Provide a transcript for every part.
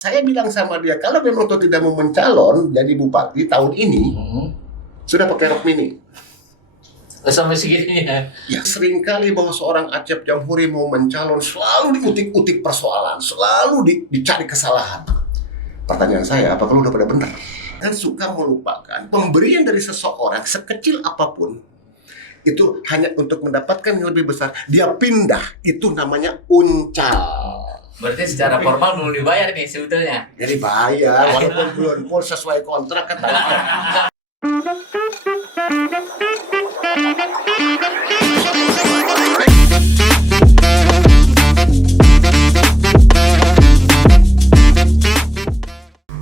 Saya bilang sama dia, kalau memang tuh tidak mau mencalon jadi bupati tahun ini, sudah pakai rok mini. Sampai segitunya. Ya seringkali bahwa seorang Acep Jamhuri mau mencalon selalu diutik-utik persoalan, selalu dicari kesalahan. Pertanyaan saya, apakah lu udah pada benar? Kan suka melupakan pemberian dari seseorang sekecil apapun itu hanya untuk mendapatkan yang lebih besar. Dia pindah, itu namanya uncal. Berarti secara formal belum dibayar nih sebetulnya. Jadi bayar, walaupun belum full sesuai kontrak kan.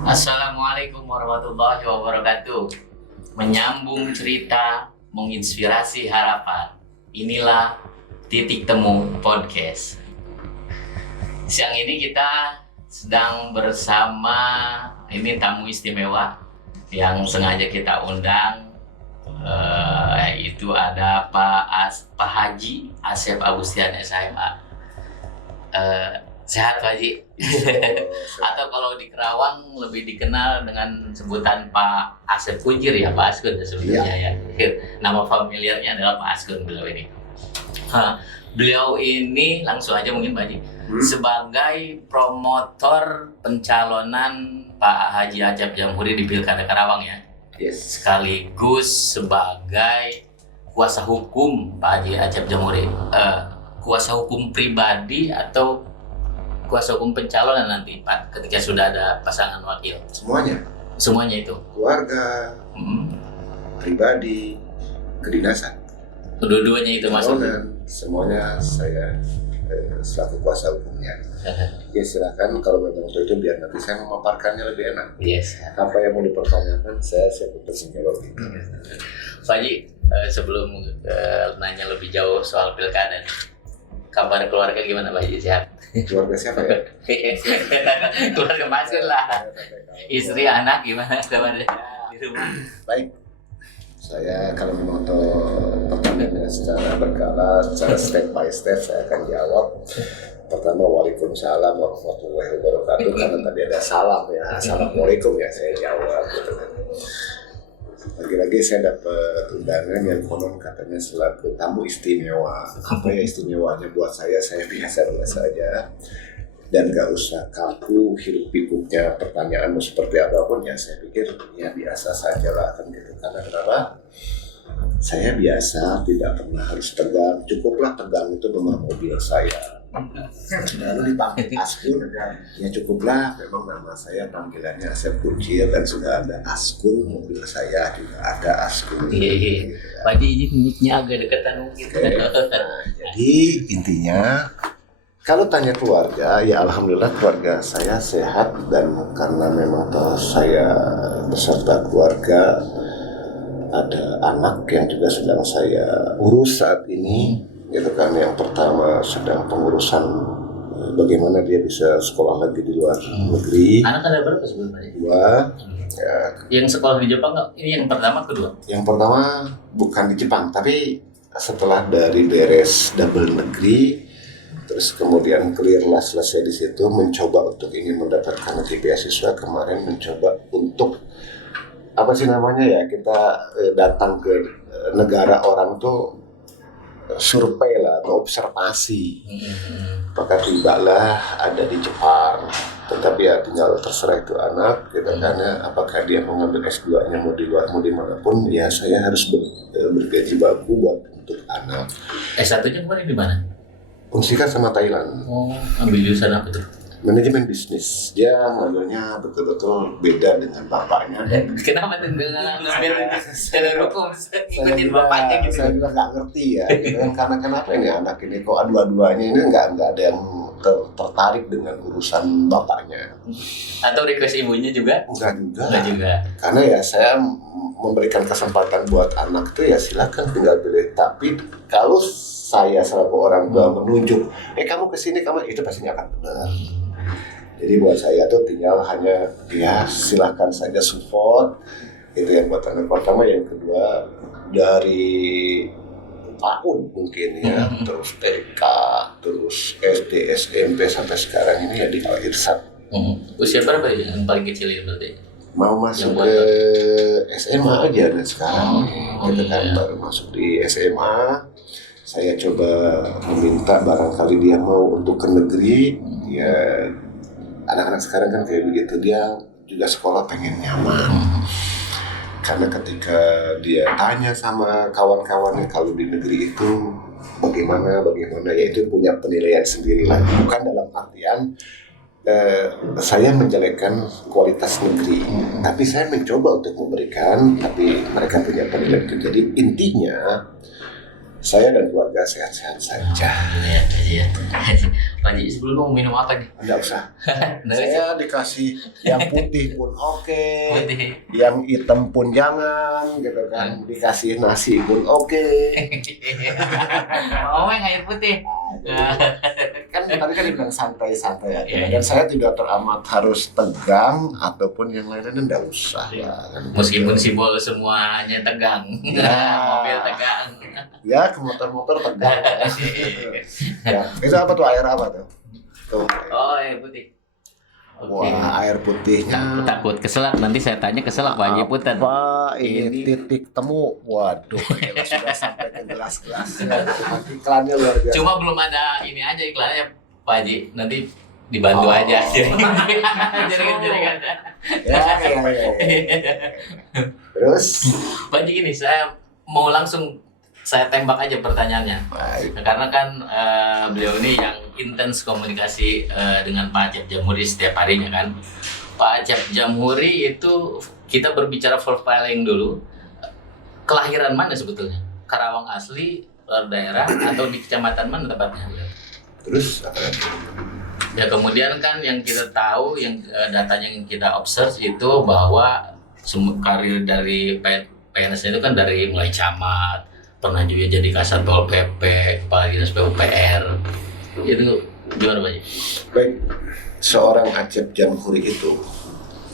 Assalamualaikum warahmatullahi wabarakatuh. Menyambung cerita, menginspirasi harapan. Inilah Titik Temu Podcast. Siang ini kita sedang bersama tamu istimewa yang sengaja kita undang, yaitu ada Pak Haji Asep Agustian SHMA. Sehat Pak Haji? Atau kalau di Kerawang lebih dikenal dengan sebutan Pak Asep Kunjir ya, Pak Askun sebetulnya ya. Nama familiarnya adalah Pak Askun beliau ini. Beliau ini langsung aja mungkin Pak Haji, sebagai promotor pencalonan Pak Haji Acep Jamhuri di Pilkada Karawang ya. Yes. Sekaligus sebagai kuasa hukum Pak Haji Acep Jamhuri. Kuasa hukum pribadi atau kuasa hukum pencalonan nanti Pak, ketika sudah ada pasangan wakil? Semuanya itu. Keluarga, pribadi, kedinasan. Dua-duanya itu maksudnya? Semuanya saya selaku kuasa hukumnya. Ya silakan, kalau memang itu biar nanti saya memaparkannya lebih enak. Yes. Apa yang mau dipertanyakan saya siap untuk menjawab itu. Pak Haji, sebelum nanya lebih jauh soal pilkada, kabar keluarga gimana Pak Haji, sehat? Keluarga siapa ya? Keluarga Mas lah. Istri, anak gimana kabarnya di rumah? Baik. Saya kalau memang pertanyaannya secara berkala, secara step by step saya akan jawab. Pertama, waalaikumsalam warahmatullahi wabarakatuh. Karena tadi ada salam ya, assalamualaikum ya, saya jawab gitu kan. Lagi-lagi saya dapat undangan yang konon katanya selaku tamu istimewa. Apa ya istimewanya buat saya biasa-biasa aja. Dan gak usah kaku hiruk pikuknya pertanyaanmu seperti apapun ya, saya pikir ya biasa saja lah kan gitu. Karena kenapa? Saya biasa, tidak pernah harus tegang. Cukuplah tegang itu nomor mobil saya. Lalu dipanggil Askun, ya cukuplah memang nama saya panggilannya Asep Kunjir dan sudah ada Askun, mobil saya juga ada Askun. Iya. Pak Haji ini mic-nya agak dekatan mungkin. Jadi intinya kalau tanya keluarga, ya alhamdulillah keluarga saya sehat, dan karena memang saya beserta keluarga ada anak yang juga sedang saya urus saat ini, gitu kan. Yang pertama sedang pengurusan bagaimana dia bisa sekolah lagi di luar negeri. Anak ada berapa sebenarnya? 2. Ya. Yang sekolah di Jepang nggak? Ini yang pertama, kedua? Yang pertama bukan di Jepang, tapi setelah dari beres double negeri, terus kemudian clear lah selesai di situ, mencoba untuk ingin mendapatkan nanti beasiswa. Kemarin mencoba untuk apa sih namanya ya, kita datang ke negara orang tuh survei lah atau observasi. Maka tibalah ada di Jepang, tetapi ya tinggal terserah itu anak gitu kan ya, apakah dia mau ngambil S2-nya mau di luar mau dimanapun, ya saya harus bergaji baku buat untuk anak. S1-nya kemarin di mana? Unsikat sama Thailand. Oh, ambil jurusan apa tuh? Manajemen bisnis. Dia ngambilnya betul-betul beda dengan bapaknya. Kenapa tuh ngambil jalur hukum ngikutin bapaknya gitu? Saya juga nggak ngerti ya, gitu kan. Karena kenapa ini anak ini kok dua-duanya ini nggak ada yang tertarik dengan urusan bapaknya. Atau request ibunya juga? Enggak juga. Enggak juga. Karena ya saya memberikan kesempatan buat anak itu ya silakan tinggal pilih. Tapi kalau saya selaku orang tua menunjuk, kamu kesini, kamu itu pastinya akan benar. Jadi buat saya tuh tinggal hanya ya silakan saja support. Itu yang buat anak pertama. Yang kedua, dari tahun mungkin ya, terus TK, terus SD, SMP sampai sekarang ini ya di Al Irsyad Usia berapa ya yang paling kecil ini berarti? Mau masuk Yang ke SMA aja dan sekarang gitu kan, iya. baru masuk di SMA. Saya coba meminta barangkali dia mau untuk ke negeri. Ya anak-anak sekarang kan kayak begitu, dia juga sekolah pengen nyaman. Karena ketika dia tanya sama kawan-kawannya kalau di negeri itu bagaimana ya itu punya penilaian sendiri lagi. Bukan dalam artian saya menjelekkan kualitas negeri, tapi saya mencoba untuk memberikan, tapi mereka punya penilaian itu. Jadi intinya saya dan keluarga sehat-sehat saja. Iya. Pak Haji, sebelum mau minum apa nih? Tidak usah. Saya dikasih yang putih pun oke, Putih. yang hitam pun jangan, gitu kan. Dikasih nasi pun oke. Oh, yang air putih. Kan tadi kan dibilang santai-santai aja. Iya. Dan saya tidak teramat harus tegang ataupun yang lainnya, tidak usah lah. Kan. Meskipun simbol semuanya tegang, mobil tegang. Ya, ke motor-motor tegang. Ya, itu apa tuh, air apa tuh? Tuh. Oh, air putih. Oke. Wah, air putihnya. Takut keselak, nanti saya tanya keselak Pak Haji Punten. Apa ini titik temu? Waduh, ya sudah sampai ke gelas-gelasnya. Iklannya luar biasa. Cuma belum ada ini aja iklannya Pak Haji, nanti dibantu aja. Jaringan. Ya. Terus, Pak Haji gini, saya mau langsung saya tembak aja pertanyaannya. baik. Karena kan beliau ini yang intens komunikasi dengan Pak Acep Jamhuri setiap harinya kan. Pak Acep Jamhuri itu kita berbicara profiling dulu. Kelahiran mana sebetulnya? Karawang asli, luar daerah, atau di kecamatan mana tepatnya? Terus apa lagi? Ya kemudian kan yang kita tahu, yang datanya yang kita observe itu bahwa karir dari PNS itu kan dari mulai camat, pernah juga jadi Kasatpol PP, Kepala Dinas PUPR. Itu gimana Pak? Baik, seorang Acep Jamhuri itu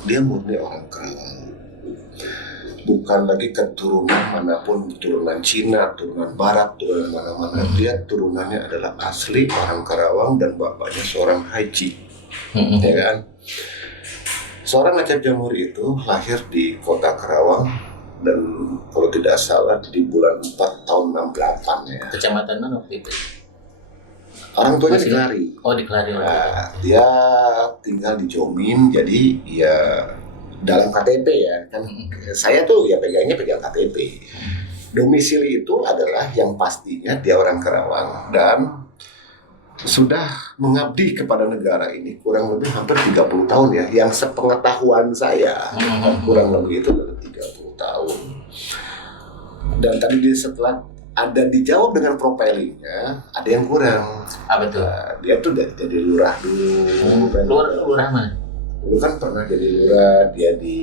dia murni orang Karawang. Bukan lagi keturunan manapun, keturunan Cina, keturunan Barat, keturunan mana-mana. Dia turunannya adalah asli orang Karawang dan bapaknya seorang haji, ya kan? Seorang Acep Jamhuri itu lahir di kota Karawang dan kalau tidak salah di bulan 4 tahun 68 ya. Kecamatan mana waktu itu? Orang tuanya di Masih- Kelari. Oh di Kelari. Nah, dia tinggal di Jomin, jadi ya dalam KTP ya kan. Saya tuh ya pegang KTP. Domisili itu adalah yang pastinya dia orang Karawang dan sudah mengabdi kepada negara ini kurang lebih hampir 30 tahun ya. Yang sepengetahuan saya kurang lebih itu adalah 30 tahun. Dan tadi setelah ada dijawab dengan profilingnya, ada yang kurang. Apa tuh? Nah, dia tuh jadi lurah dulu. kan. Lurah mana? Dulu kan pernah jadi lurah, dia di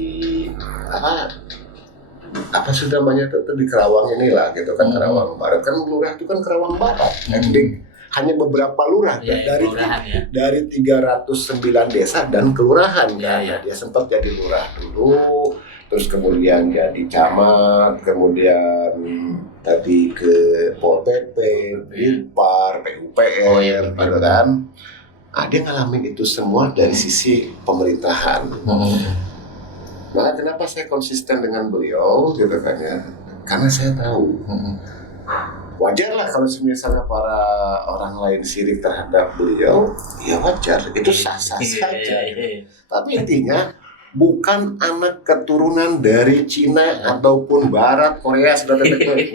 apa sih namanya tuh di Karawang inilah gitu kan, Karawang Barat kan, lurah itu kan Karawang Barat. Jadi hanya beberapa lurah Ya, dari kelurahan ya. dari 309 desa dan kelurahan kan. Ya. Dia sempat jadi lurah dulu, terus kemudian jadi camat, kemudian tadi ke Pol PP, Bilpar, PUPR, Oh, iya, Bilpar. gitu kan. Dia ngalamin itu semua dari sisi pemerintahan. Nah, kenapa saya konsisten dengan beliau gitu kan ya? Karena saya tahu wajarlah kalau misalnya para orang lain sirik terhadap beliau, ya wajar, itu sah-sah saja. Tapi intinya bukan anak keturunan dari Cina ataupun Barat, Korea, saudara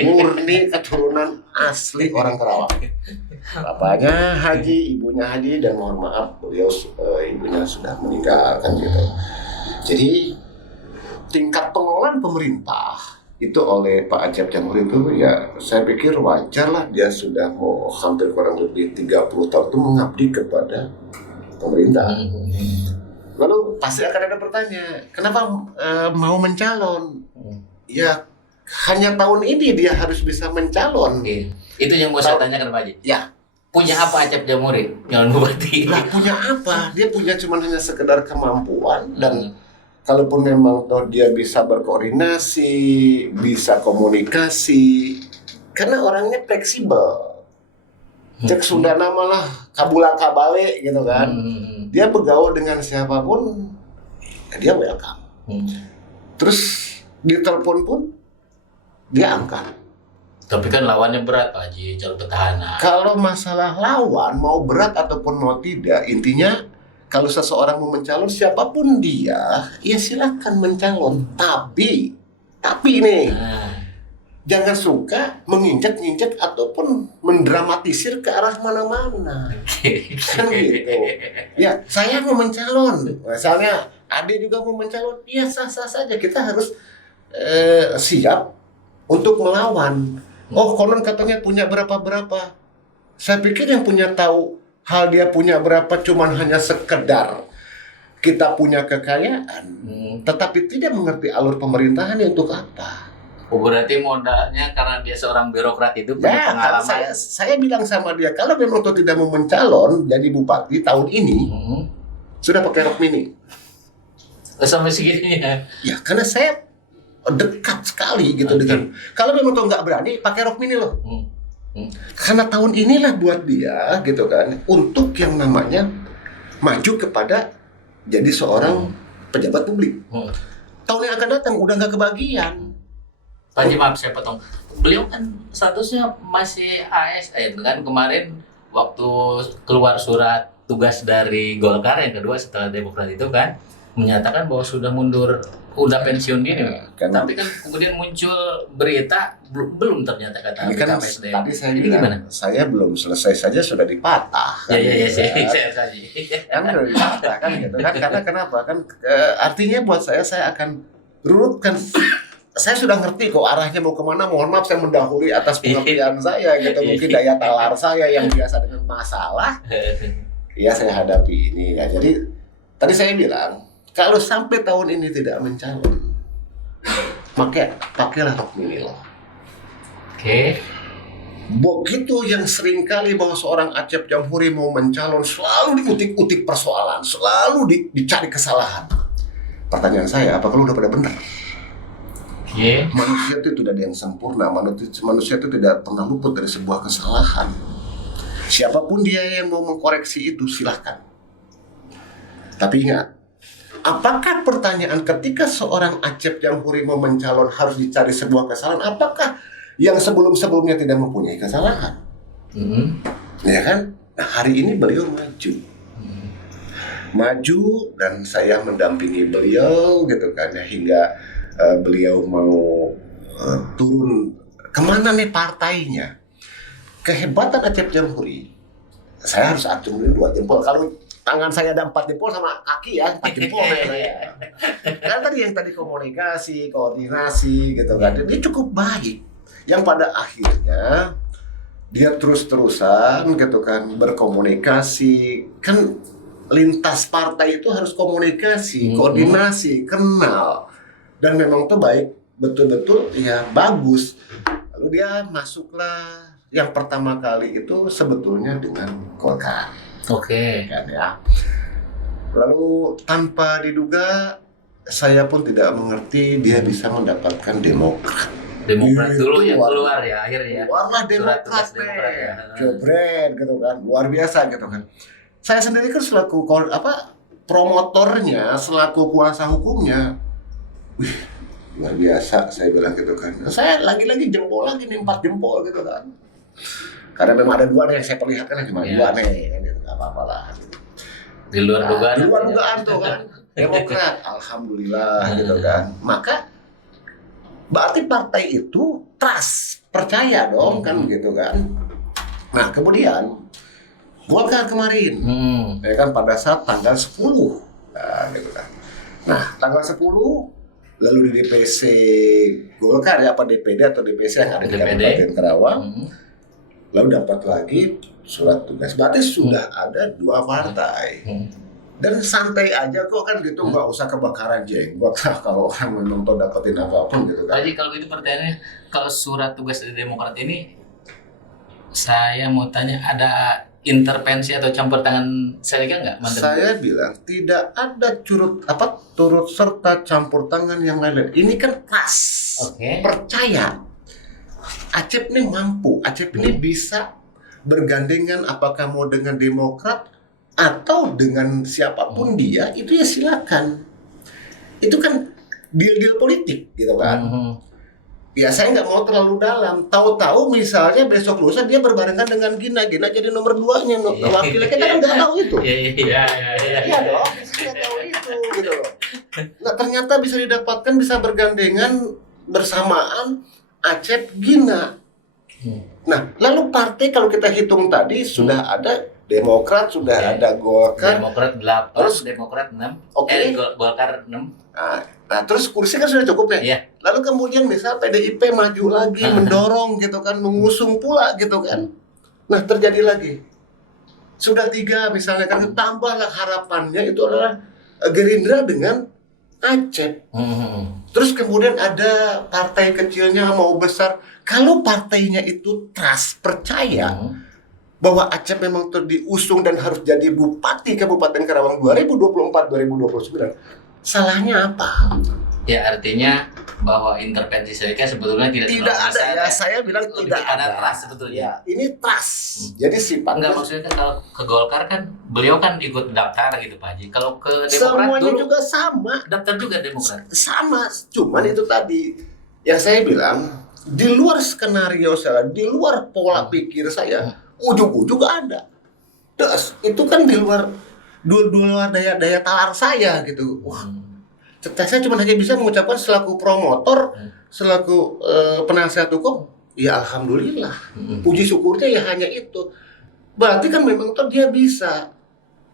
murni keturunan asli orang Karawang. Bapaknya haji, ibunya haji, dan mohon maaf beliau ibunya sudah meninggal kan gitu. Jadi tingkat pengelolaan pemerintah itu oleh Pak Acep Jamhuri itu ya saya pikir wajar lah, dia sudah mau hampir kurang lebih 30 tahun itu mengabdi kepada pemerintah. Lalu pasti akan ada pertanyaan, kenapa mau mencalon? Ya hanya tahun ini dia harus bisa mencalon. Itu yang mau saya tanyakan Pak Haji. Ya. Punya apa Acep Jamhuri? Jangan bupati. Lah punya apa? Dia punya cuma hanya sekedar kemampuan dan kalaupun memang toh dia bisa berkoordinasi, bisa komunikasi, karena orangnya fleksibel. Cek Sunda nama lah kabula kabale gitu kan. Dia bergaul dengan siapapun, dia welcome. Terus ditelepon pun dia angkat. Tapi kan lawannya berat Pak Haji, calon petahana. Kalau masalah lawan mau berat ataupun mau tidak, intinya kalau seseorang mau mencalon siapapun dia, ya silakan mencalon. Tapi nih, jangan suka menginjak-injak ataupun mendramatisir ke arah mana-mana. Kan gitu. Ya, saya mau mencalon. Misalnya Ade juga mau mencalon, ya sah-sah saja. Kita harus siap untuk melawan. Oh, konon katanya punya berapa-berapa. Saya pikir yang punya tahu hal dia punya berapa cuman hanya sekedar kita punya kekayaan, tetapi tidak mengerti alur pemerintahan untuk apa. Oh, berarti modalnya karena dia seorang birokrat itu punya Ya, kalau pengalaman. saya bilang sama dia, kalau memang tuh tidak mau mencalon jadi bupati tahun ini, sudah pakai rok mini. Sampai segininya. Ya, karena saya dekat sekali gitu dengan. Kalau memang tuh nggak berani, pakai rok mini loh. Karena tahun inilah buat dia gitu kan, untuk yang namanya maju kepada jadi seorang pejabat publik. Tahun yang akan datang udah nggak kebagian. Pak Haji, maaf saya potong. Beliau kan statusnya masih ASN kan, kemarin waktu keluar surat tugas dari Golkar yang kedua setelah Demokrat itu kan menyatakan bahwa sudah mundur, udah pensiun dini. Karena- Tapi kan kemudian muncul berita belum ternyata kata Ini kan BKPSDM. tadi saya Ini bilang, gimana? saya belum selesai saja sudah dipatah. Ya ya gitu kan. saya saja. Kan sudah dipatah kan gitu kan, karena kenapa kan artinya buat saya akan rurutkan. Saya sudah ngerti kok arahnya mau kemana. Mohon maaf saya mendahului atas pengertian saya gitu, mungkin daya talar saya yang biasa dengan masalah ya saya hadapi ini ya. Jadi tadi saya bilang kalau sampai tahun ini tidak mencalon, pakailah rok mini loh. Oke. Begitu yang seringkali bahwa seorang Acep Jamhuri mau mencalon selalu diutik-utik persoalan, selalu dicari kesalahan. Pertanyaan saya, apakah lu udah pada benar? Manusia itu tidak ada yang sempurna, manusia itu tidak pernah luput dari sebuah kesalahan. Siapapun dia yang mau mengkoreksi itu silahkan. Tapi ingat, apakah pertanyaan ketika seorang Acep Jamhuri mau mencalon harus dicari sebuah kesalahan? Apakah yang sebelum-sebelumnya tidak mempunyai kesalahan? Ya kan? Nah, hari ini beliau maju. Maju dan saya mendampingi beliau gitu kan ya, hingga beliau mau turun kemana nih partainya. Kehebatan Acep Jamhuri, saya harus acung dulu 2 jempol. Kalau tangan saya ada 4 jempol sama kaki ya 4 jempol ya. Kan tadi komunikasi, koordinasi gitu kan, dia cukup baik. Yang pada akhirnya dia terus-terusan gitu kan berkomunikasi. Kan lintas partai itu harus komunikasi, koordinasi, kenal. Dan memang itu baik, betul-betul ya bagus. Lalu dia masuklah yang pertama kali itu sebetulnya dengan Golkar. Oke. Kan ya. Lalu tanpa diduga saya pun tidak mengerti dia bisa mendapatkan Demokrat. Demokrat dulu yang Itu keluar ya akhirnya. Keluarlah Surat Demokrat, tugas Demokrat ya. jebret gitu kan, luar biasa gitu kan. Saya sendiri kan selaku promotornya, selaku kuasa hukumnya, wih luar biasa saya bilang gitu kan. Saya lagi-lagi jempol lagi nih 4 jempol gitu kan. Karena memang ada 2 nih yang saya perlihatkan cuma 2 nih, gitu, nggak apa-apa lah. Di luar dugaan. Di luar dugaan tuh kan, Demokrat, alhamdulillah gitu kan. Maka berarti partai itu trust, percaya dong kan gitu kan. Nah kemudian Golkar kemarin, ya kan pada saat tanggal 10, nah, gitu kan. Nah tanggal 10 lalu di DPC Golkar ya, apa DPD atau DPC yang ada di Kabupaten Karawang, lalu dapat lagi surat tugas. Berarti sudah ada 2 partai. Dan santai aja kok kan gitu, nggak usah kebakaran jenggot kalau orang memang tuh dapetin apapun gitu kan. Jadi kalau gitu pertanyaannya, kalau surat tugas dari Demokrat ini, saya mau tanya ada intervensi atau campur tangan Selika nggak? Saya bilang tidak ada turut serta campur tangan yang lain-lain. Ini kan trust, percaya. Acep ini mampu, Acep ini bisa bergandengan apakah mau dengan Demokrat atau dengan siapapun dia, itu ya silakan. Itu kan deal-deal politik gitu kan. Ya saya nggak mau terlalu dalam. Tahu-tahu misalnya besok lusa dia berbarengan dengan Gina jadi nomor 2-nya wakilnya, kita kan nggak tahu itu. Iya dong, saya nggak tahu itu gitu loh. Nah ternyata bisa didapatkan, bisa bergandengan bersamaan Acep Gina. Nah lalu partai kalau kita hitung tadi sudah ada Demokrat, sudah ada Golkar. Demokrat 8, terus Demokrat 6, Golkar 6. Nah, terus kursi kan sudah cukup ya. Iya. Lalu kemudian misal PDIP maju lagi, mendorong gitu kan, mengusung pula gitu kan. Nah, terjadi lagi. Sudah 3 misalnya kan, tambahlah harapannya itu adalah Gerindra dengan Acep. Terus kemudian ada partai kecilnya mau besar. Kalau partainya itu trust, percaya bahwa Acep memang diusung dan harus jadi bupati Kabupaten Karawang 2024-2029, salahnya apa? Ya artinya bahwa intervensi Selika sebetulnya tidak ada ya, saya bilang tidak ada. Trust sebetulnya. Ya, ini trust. Jadi sifatnya enggak, maksudnya kalau ke Golkar kan beliau kan ikut daftar gitu Pak Haji. Kalau ke Demokrat semuanya dulu juga sama. Daftar juga Demokrat. Sama, cuman itu tadi yang saya bilang di luar skenario saya, di luar pola pikir saya, ujung-ujung ada. Das, itu kan di luar daya talar saya gitu. Wah, saya cuma hanya bisa mengucapkan selaku promotor, selaku penasihat hukum, ya alhamdulillah. Puji syukurnya ya hanya itu. Berarti kan memang tuh dia bisa.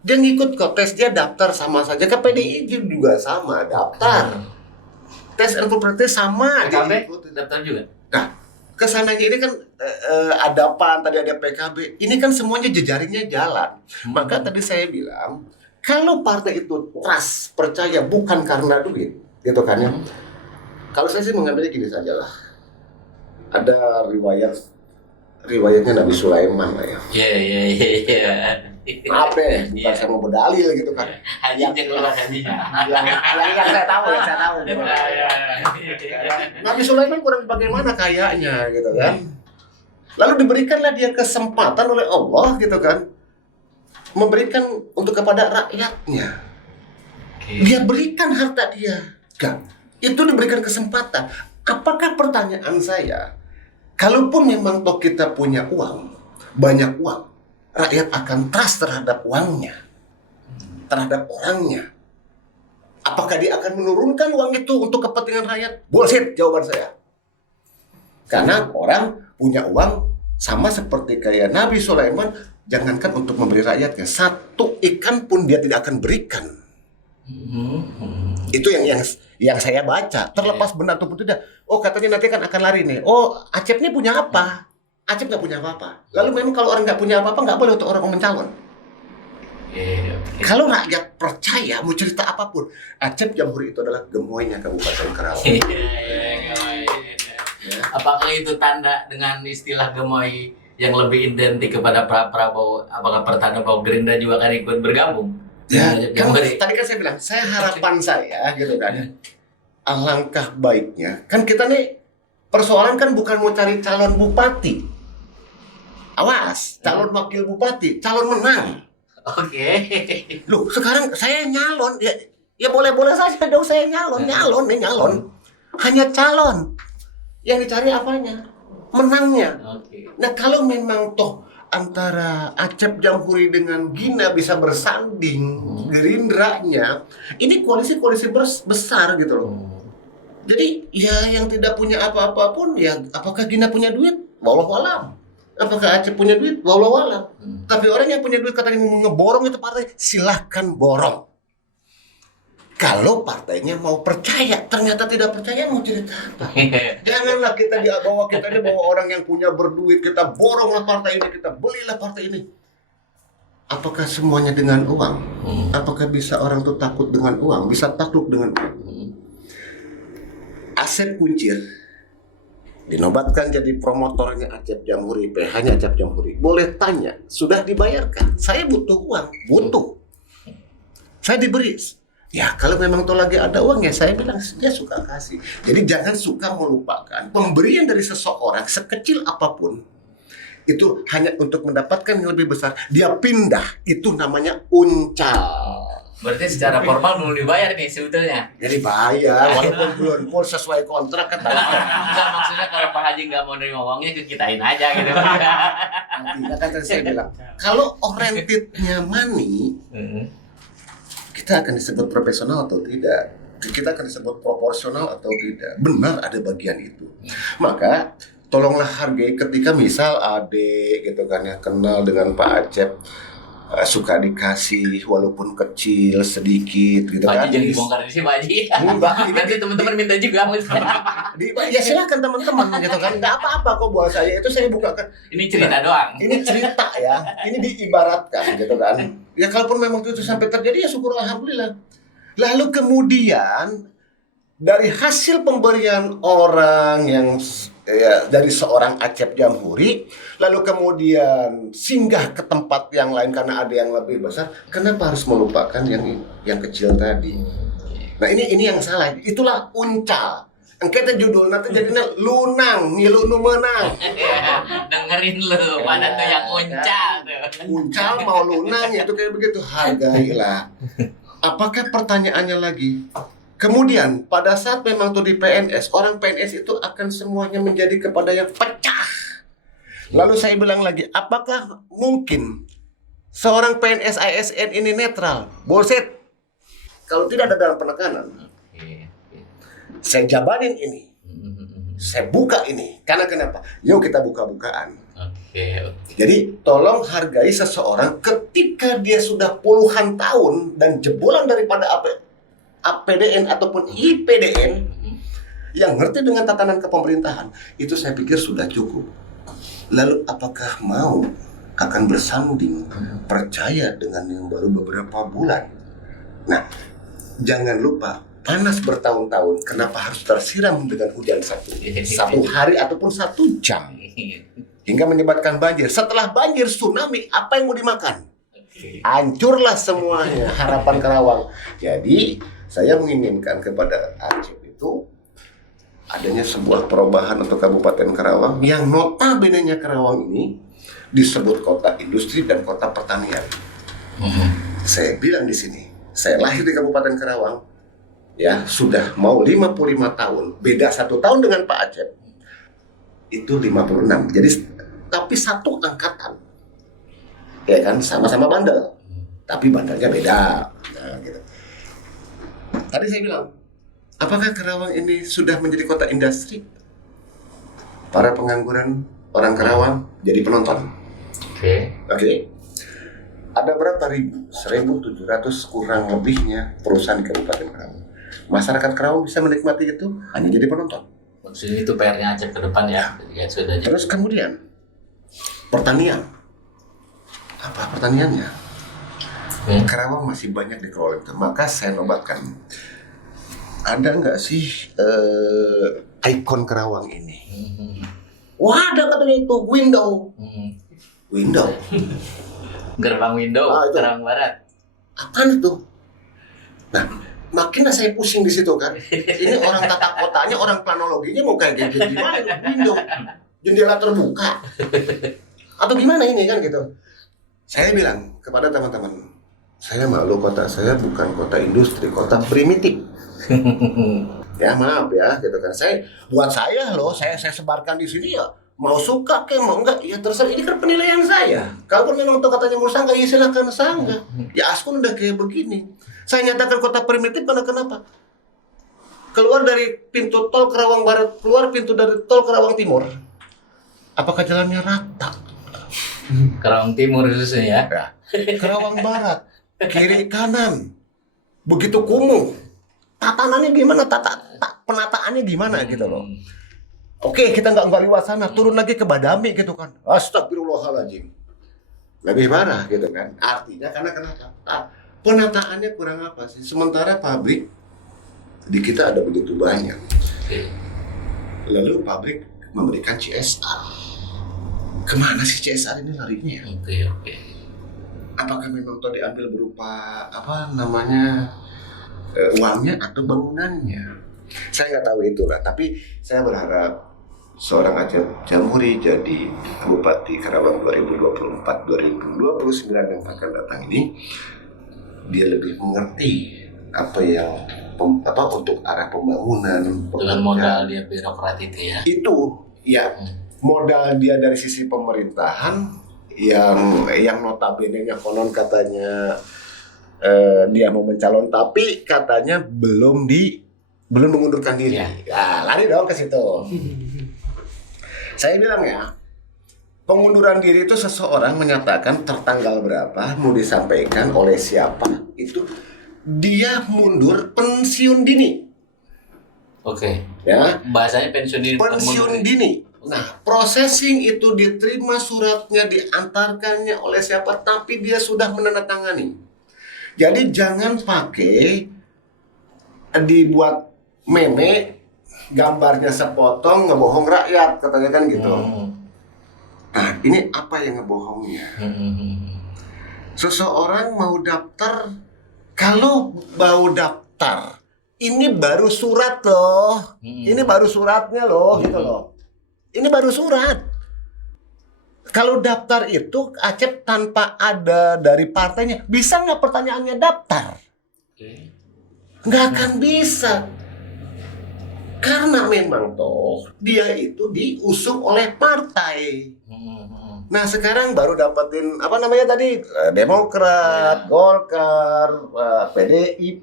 Dia ngikut kok, tes dia daftar sama saja. Ke PDI juga sama, daftar. Tes interpretasi sama. PKB daftar juga. Nah, kesananya ini kan ada PAN, tadi ada PKB. Ini kan semuanya jejaringnya jalan. Maka tadi saya bilang, kalau partai itu trust, percaya bukan karena duit, gitu kan ya. Kalau saya sih mengambilnya gini saja lah. Ada riwayatnya Nabi Sulaiman lah ya. Iya. Maaf deh, bukan saya mau berdalil gitu kan. Hajinya keluar hajinya. Yang saya tahu. Nabi Sulaiman kurang bagaimana kayaknya gitu kan. Lalu diberikanlah dia kesempatan oleh Allah gitu kan, memberikan untuk kepada rakyatnya. Dia berikan harta dia. Enggak. Itu diberikan kesempatan. Apakah pertanyaan saya, kalaupun memang toh kita punya uang, banyak uang, rakyat akan trust terhadap uangnya, terhadap orangnya. Apakah dia akan menurunkan uang itu untuk kepentingan rakyat? Bullshit jawaban saya. Karena orang punya uang sama seperti kayak Nabi Sulaiman, jangankan untuk memberi rakyatnya, 1 ikan pun dia tidak akan berikan. Itu yang saya baca. Terlepas benar ataupun tidak. Oh katanya nanti akan lari nih. Oh Acep ini punya apa? Acep nggak punya apa-apa. Lalu memang kalau orang nggak punya apa-apa nggak boleh untuk orang mencalon. Kalau rakyat percaya mau cerita apapun, Acep Jamhuri itu adalah gemoynya Kabupaten Karawang. Apakah itu tanda dengan istilah gemoy yang lebih identik kepada Prabowo? Apakah pertanda bahwa Gerindra juga akan ikut bergabung? Ya, tadi kan saya bilang, harapan saya gitu kan. Alangkah baiknya, kan kita nih persoalan kan bukan mau cari calon bupati. Awas, calon wakil bupati, calon menang. Oke. Loh, sekarang saya nyalon, ya boleh-boleh saja dong saya nyalon. Hanya calon. Yang dicari apanya? Menangnya. Nah, kalau memang toh antara Acep Jamhuri dengan Gina bisa bersanding, Gerindranya, ini koalisi-koalisi besar gitu loh. Jadi ya yang tidak punya apa-apa pun, ya apakah Gina punya duit? Wallahu alam. Apakah Acep punya duit? Wallahu alam. Tapi orang yang punya duit katanya mau ngeborong itu partai, silahkan borong. Kalau partainya mau percaya, ternyata tidak percaya, mau cerita apa? Janganlah kita bawa orang yang punya berduit, kita boronglah partai ini, kita belilah partai ini. Apakah semuanya dengan uang? Apakah bisa orang itu takut dengan uang? Bisa takluk dengan uang? Asep Kuncir dinobatkan jadi promotornya Acep Jamhuri, PH-nya Acep Jamhuri. Boleh tanya, sudah dibayarkan? Saya butuh uang, saya diberi. Ya kalau memang tuh lagi ada uang ya saya bilang dia suka kasih. Jadi jangan suka melupakan pemberian dari seseorang sekecil apapun. itu hanya untuk mendapatkan yang lebih besar, dia pindah, itu namanya uncal. Berarti secara formal belum dibayar nih sebetulnya. Jadi bayar, walaupun belum full sesuai kontrak kan. Enggak, maksudnya kalau Pak Haji nggak mau nerima uangnya kitain aja gitu. Artinya kan tadi saya bilang, kalau orientednya money, kita akan disebut profesional atau tidak, kita akan disebut proporsional atau tidak. Benar ada bagian itu. Maka tolonglah hargai ketika misal adik gitu kan ya kenal dengan Pak Acep, suka dikasih walaupun kecil sedikit gitu Pak kan. Haji jangan dibongkar di sini Pak Haji. Enggak, Nanti teman-teman minta juga ya silakan teman-teman gitu kan. Enggak apa-apa kok buat saya itu saya bukakan. Ini cerita doang. Ini cerita ya. Ini diibaratkan gitu kan. Ya kalaupun memang itu sampai terjadi ya syukur alhamdulillah. Lalu kemudian dari hasil pemberian orang yang ya, dari seorang Acep Jamhuri, lalu kemudian singgah ke tempat yang lain karena ada yang lebih besar, kenapa harus melupakan yang kecil tadi? Nah ini yang salah. Itulah uncal. Angkatnya judul nanti jadinya lunang, ngilu nu menang. Dengerin lu, mana tuh yang uncal tuh. Uncal mau lunang ya itu kayak begitu. Hargailah. Apakah pertanyaannya lagi? Kemudian pada saat memang tuh di PNS, orang PNS itu akan semuanya menjadi kepada yang pecah. Lalu saya bilang lagi, apakah mungkin seorang PNS ASN ini netral? Bullshit. Kalau tidak ada dalam penekanan, saya jabanin ini, saya buka ini. Karena kenapa? Yuk kita buka-bukaan. Jadi tolong hargai seseorang ketika dia sudah puluhan tahun dan jebolan daripada APDN ataupun IPDN yang ngerti dengan tatanan kepemerintahan, itu saya pikir sudah cukup. Lalu apakah mau akan bersanding percaya dengan yang baru beberapa bulan? Nah, jangan lupa panas bertahun-tahun, kenapa harus tersiram dengan hujan satu hari ataupun 1 jam hingga menyebabkan banjir? Setelah banjir tsunami, apa yang mau dimakan? Hancurlah semuanya harapan Karawang. Jadi saya menginginkan kepada Acep itu adanya sebuah perubahan untuk Kabupaten Karawang yang notabene-nya Karawang ini disebut kota industri dan kota pertanian. Saya bilang di sini, saya lahir di Kabupaten Karawang, ya sudah mau 55 tahun, beda 1 tahun dengan Pak Acep, itu 56. Jadi tapi satu angkatan, ya kan, sama-sama bandel, tapi bandelnya beda. Nah, gitu. Tadi saya bilang, apakah Karawang ini sudah menjadi kota industri? Para pengangguran orang Karawang jadi penonton. Oke. Ada berapa ribu? 1.700 kurang lebihnya perusahaan di Kabupaten Karawang. Masyarakat Karawang bisa menikmati itu hanya jadi penonton. Maksudnya itu PR-nya Acep ke depan ya. Sudah. Terus kemudian pertanian. Apa pertaniannya? Karawang masih banyak dikelola. Maka saya nobatkan. Ada nggak sih ikon Karawang ini? Wah, ada katanya itu window. Window. Gerbang window, Karawang Barat. Apaan itu? Nah, makin saya pusing di situ kan. Ini orang tata kotanya, orang planologinya mau kayak gimana? Window, jendela terbuka, atau gimana ini kan gitu. Saya bilang kepada teman-teman, saya malu kota saya bukan kota industri, kota primitif. Ya maaf ya, gitu kan. Buat saya loh, saya sebarkan di sini ya. Mau suka ke mau enggak ya terserah, ini kan penilaian saya. Kalau memang untuk katanya mau sanggah ya silakan sanggah. Ya Askun udah kayak begini. Saya nyatakan kota primitif karena kenapa? Keluar dari pintu tol Karawang Barat, keluar pintu dari tol Karawang Timur. Apakah jalannya rata? Karawang Timur khususnya ya. Karawang Barat, kiri kanan. Begitu kumuh. Tatanannya gimana? Penataannya gimana gitu loh. Oke, kita nggak lewat sana, turun lagi ke Badami gitu kan. Astagfirullahaladzim. Lebih parah gitu kan. Artinya karena kenapa? Penataannya kurang apa sih? Sementara pabrik di kita ada begitu banyak. Lalu pabrik memberikan CSR. Kemana sih CSR ini larinya? Oke. Apakah memang itu diambil berupa uangnya atau bangunannya? Saya nggak tahu itulah. Tapi saya berharap seorang Acep Jamhuri jadi Bupati Karawang 2024-2029 yang akan datang ini, dia lebih mengerti apa yang untuk arah pembangunan Dengan modal dia birokrat itu ya. itu ya modal dia dari sisi pemerintahan yang notabene-nya konon katanya dia mau mencalon tapi katanya belum mengundurkan diri. Ya. Ya, lari dong ke situ. Saya bilang ya, pengunduran diri itu seseorang menyatakan tertanggal berapa mau disampaikan oleh siapa, itu dia mundur pensiun dini. Oke. Ya, Bahasanya pensiun dini. pensiun dini. Nah, processing itu diterima suratnya, diantarkannya oleh siapa, tapi dia sudah menandatangani. Jadi jangan pakai dibuat meme, gambarnya sepotong, ngebohong rakyat, katanya kan gitu. Nah, ini apa yang ngebohongnya? Seseorang mau daftar, kalau mau daftar, ini baru surat loh. Ini baru suratnya loh, gitu loh. Ini baru surat. Kalau daftar itu Acep tanpa ada dari partainya, bisa nggak pertanyaannya daftar? Nggak akan bisa. Karena memang toh dia itu diusung oleh partai. Nah sekarang baru dapetin apa namanya tadi, Demokrat, Golkar, PDIP,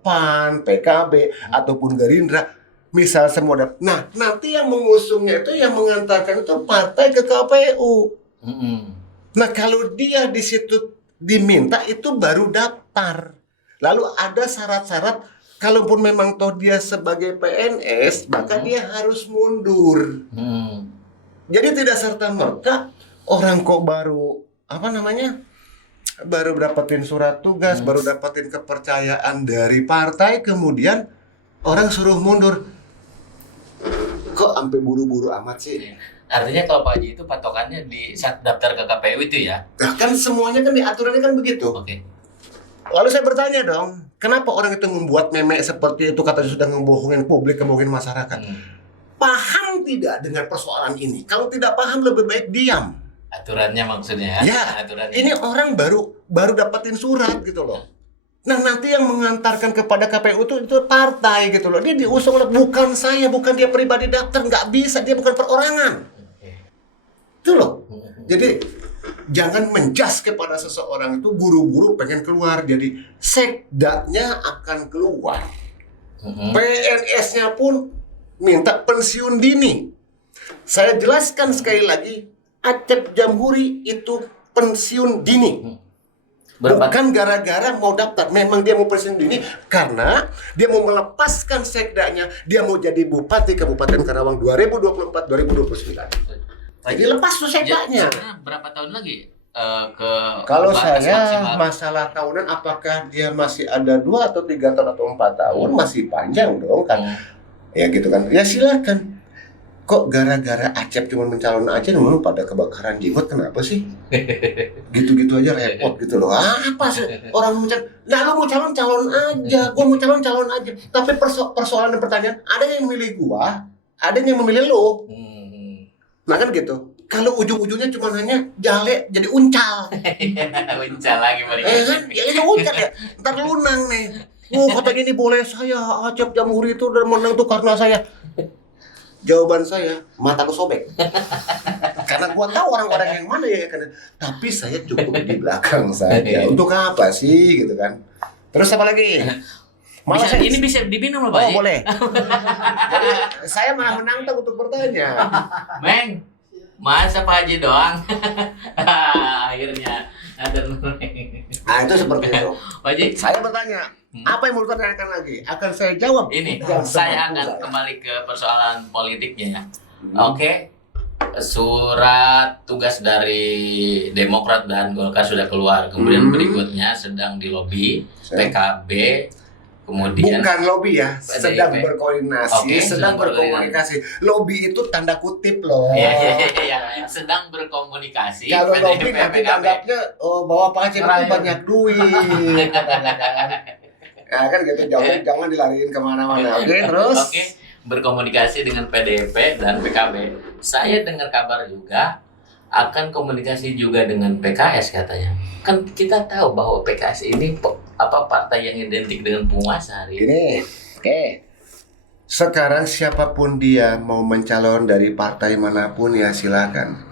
PAN, PKB ataupun Gerindra, misal semua nah nanti yang mengusungnya itu, yang mengantarkan itu partai ke KPU. Nah kalau dia di situ diminta, itu baru daftar. Lalu ada syarat-syarat, kalaupun memang toh dia sebagai PNS, maka dia harus mundur. Jadi tidak serta-merta orang kok baru baru dapetin surat tugas, baru dapetin kepercayaan dari partai, kemudian orang suruh mundur. Kok sampai buru-buru amat sih? Artinya kalau Pak Haji itu patokannya di saat daftar ke KPU itu ya? Nah, kan semuanya kan diaturannya kan begitu. Oke. Lalu saya bertanya dong, kenapa orang itu membuat meme seperti itu, katanya sudah ngebohongin publik, ngebohongin masyarakat? Paham tidak dengan persoalan ini? Kalau tidak paham, lebih baik diam. Aturannya maksudnya Ya, aturannya. ini orang baru dapetin surat gitu loh. Nah nanti yang mengantarkan kepada KPU itu partai gitu loh. Dia diusung oleh, bukan saya, bukan dia pribadi daftar, nggak bisa, dia bukan perorangan. Itu loh. Jadi jangan menjas kepada seseorang itu buru-buru pengen keluar. Jadi sekdanya akan keluar. PNS-nya pun minta pensiun dini. Saya jelaskan sekali lagi, Acep Jamhuri itu pensiun dini. Bukan gara-gara mau daftar, memang dia mau pensiun dini karena dia mau melepaskan sekdanya, dia mau jadi Bupati Kabupaten Karawang 2024-2029. Jadi lepas tuh sekdanya. Berapa tahun lagi Kalau batas saya maksimal? masalah tahunan, apakah dia masih ada 2 atau 3 tahun atau 4 tahun, masih panjang dong kan. Ya gitu kan, ya silakan. Kok gara-gara Acep cuma mencalon aja, namun pada kebakaran jenggot, kenapa sih? Gitu-gitu aja repot gitu loh. Apa sih orang mau calon? Nah lu mau calon aja, gua mau calon aja. Tapi persoalan dan pertanyaan, ada yang memilih gua, ada yang memilih lu. Nah kan gitu. Kalau ujung-ujungnya cuma hanya jale jadi uncal. Uncal lagi balik. Kan? Ya itu uncal ya. Ntar lunang nih. Katanya ini boleh saya, Acep Jamhuri itu udah menang tuh karena saya. Jawaban saya, mataku sobek. Karena gua tahu orang-orang yang mana ya kan. Tapi saya cukup di belakang saja. Untuk apa sih gitu kan? Terus apa lagi? Ini bisa diminum loh Pak Haji. boleh. Jadi saya malah menantang untuk bertanya. Meng, masa Pak Haji doang? Akhirnya ada. Nah itu seperti itu. Pak Haji, Saya bertanya, apa yang mau ditanyakan lagi? Akan saya jawab. ini Yang saya semampu akan saya. kembali ke persoalan politiknya ya. Oke, surat tugas dari Demokrat dan Golkar sudah keluar. Kemudian berikutnya sedang dilobi PKB. Kemudian Bukan lobby ya, PDIP. sedang berkoordinasi, Oke, sedang berkomunikasi. Lobby itu tanda kutip loh. Iya, sedang berkomunikasi. Kalau PDIP, lobby nanti PKB. dianggapnya bahwa Pak Acep itu banyak duit. Ya kan gitu, jangan dilariin kemana-mana. Oke, terus. Oke, berkomunikasi dengan PDIP dan PKB. Saya dengar kabar juga akan komunikasi juga dengan PKS katanya. Kan kita tahu bahwa PKS ini partai yang identik dengan penguasa hari ini. Gini, oke. Sekarang siapapun dia mau mencalon dari partai manapun ya silakan.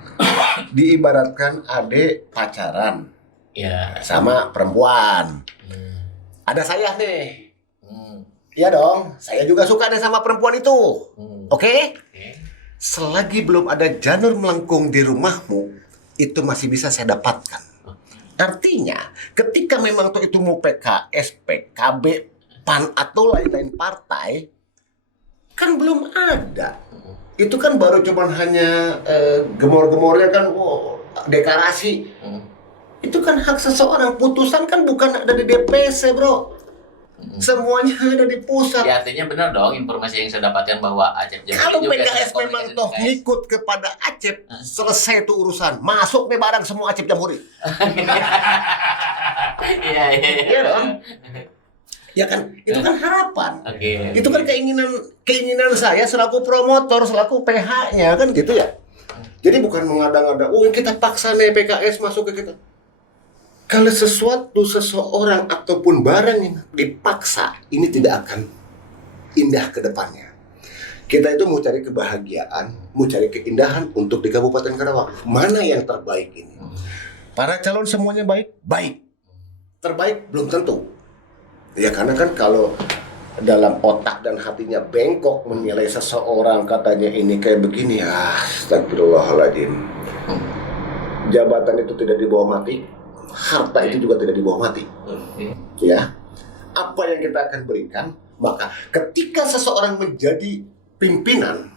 Diibaratkan adik pacaran Ya. sama perempuan. Ada saya nih. Iya dong, saya juga suka deh sama perempuan itu. Oke? Selagi belum ada janur melengkung di rumahmu, itu masih bisa saya dapatkan. Artinya, ketika memang tuh itu mau PKS, PKB, PAN atau lain-lain partai, kan belum ada. Itu kan baru cuman hanya gemor-gemornya kan, deklarasi. Itu kan hak seseorang, putusan kan bukan ada di DPC, bro. Semuanya ada di pusat. Ya, artinya benar dong informasi yang saya dapatkan bahwa Acep Jamhuri Kalau juga PKS sedang memang komunikasi toh dengan ngikut kepada Acep, selesai tuh urusan. Masuk nih barang semua Acep Jamhuri. Iya. Iya dong. Ya kan, itu kan harapan. Oke. Itu kan keinginan saya selaku promotor, selaku PH-nya kan gitu ya. Jadi bukan mengada-ngada, kita paksa nih PKS masuk ke kita. Kalau sesuatu, seseorang ataupun barang yang dipaksa, ini tidak akan indah ke depannya. Kita itu mau cari kebahagiaan, mau cari keindahan untuk di Kabupaten Karawang. Mana yang terbaik ini? Para calon semuanya baik? Baik. Terbaik? Belum tentu. Ya karena kan kalau dalam otak dan hatinya bengkok menilai seseorang katanya ini kayak begini, astagfirullahaladzim. Jabatan itu tidak dibawa mati. Harta itu juga tidak dibawa mati. Ya, apa yang kita akan berikan, maka ketika seseorang menjadi pimpinan,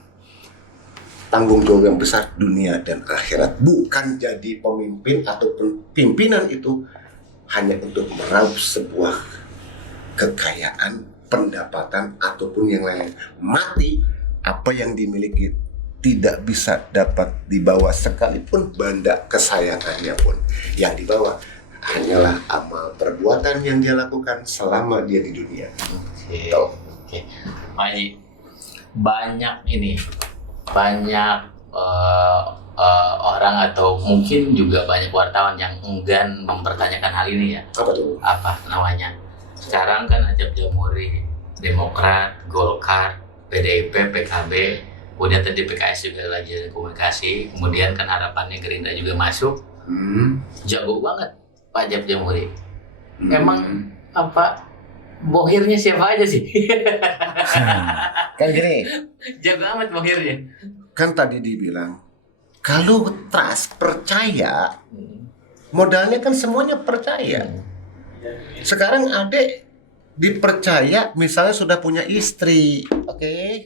tanggung jawab yang besar dunia dan akhirat, bukan jadi pemimpin ataupun pimpinan itu hanya untuk meraup sebuah kekayaan, pendapatan ataupun yang lain. Mati, apa yang dimiliki tidak bisa dapat dibawa sekalipun benda kesayangannya pun. Yang dibawa hanyalah amal perbuatan yang dia lakukan selama dia di dunia. Oke. Pak Haji, banyak orang atau mungkin juga banyak wartawan yang enggan mempertanyakan hal ini ya. Apa tuh? Apa namanya? Sekarang kan Acep Jamhuri, Demokrat, Golkar, PDIP, PKB, kemudian tadi PKS juga lagi komunikasi, kemudian kan harapannya Gerindra juga masuk. Jago banget Pak Acep Jamhuri. Emang bohirnya siapa aja sih? Kan gini, Jago amat bohirnya. kan tadi dibilang kalau trust, percaya, modalnya kan semuanya percaya. Sekarang adek dipercaya misalnya sudah punya istri, oke?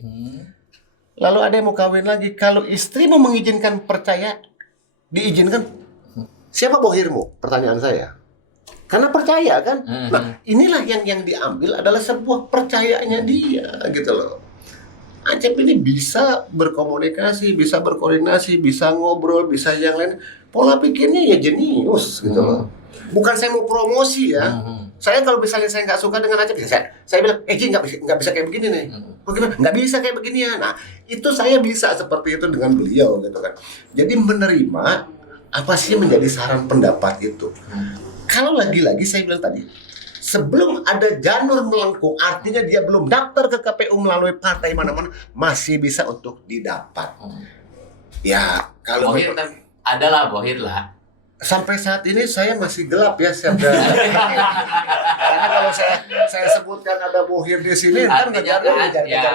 Lalu adek mau kawin lagi, kalau istri mau mengizinkan percaya, diizinkan. Siapa bohirmu? Pertanyaan saya. Karena percaya kan? Nah, inilah yang diambil adalah sebuah percayaannya dia gitu loh. Acep ini bisa berkomunikasi, bisa berkoordinasi, bisa ngobrol, bisa yang lain. Pola pikirnya ya jenius gitu loh. Bukan saya mau promosi ya. Saya kalau misalnya saya nggak suka dengan Acep, saya bilang, Ji nggak bisa kayak begini nih. Bagaimana? Nggak bisa kayak begini ya. Nah, itu saya bisa seperti itu dengan beliau gitu kan. Jadi menerima apa sih menjadi saran pendapat itu. Kalau lagi-lagi saya bilang tadi, sebelum ada janur melengkung, artinya dia belum daftar ke KPU melalui partai mana-mana, masih bisa untuk didapat. Ya, kalau bohir adalah bohir lah. Sampai saat ini saya masih gelap ya, karena kalau saya sebutkan ada bohir di sini, kan ngejar ke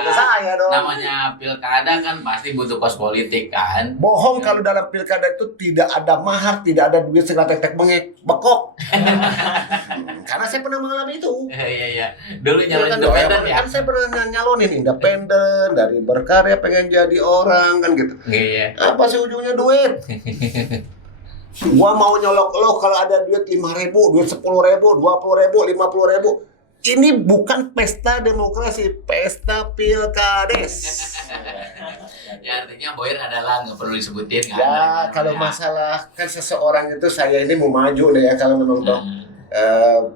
saya dong. Namanya pilkada kan pasti butuh kos politik kan. Bohong kalau dalam pilkada itu tidak ada mahar, tidak ada duit segala tek bengek, bekok. Karena saya pernah mengalami itu. Iya. Dulu nyalon independen ya. Kan saya pernah nyalonin independen, dari berkarya pengen jadi orang kan gitu. Iya. Apa sih ujungnya duit? Gua mau nyolok lo kalau ada duit 5.000, duit 10.000, 20.000, 50.000. Ini bukan pesta demokrasi, pesta pilkades. Ya artinya bohir adalah nggak perlu disebutin kan. Ya kalau masalah kan seseorang itu saya ini mau maju deh ya kalau memang toh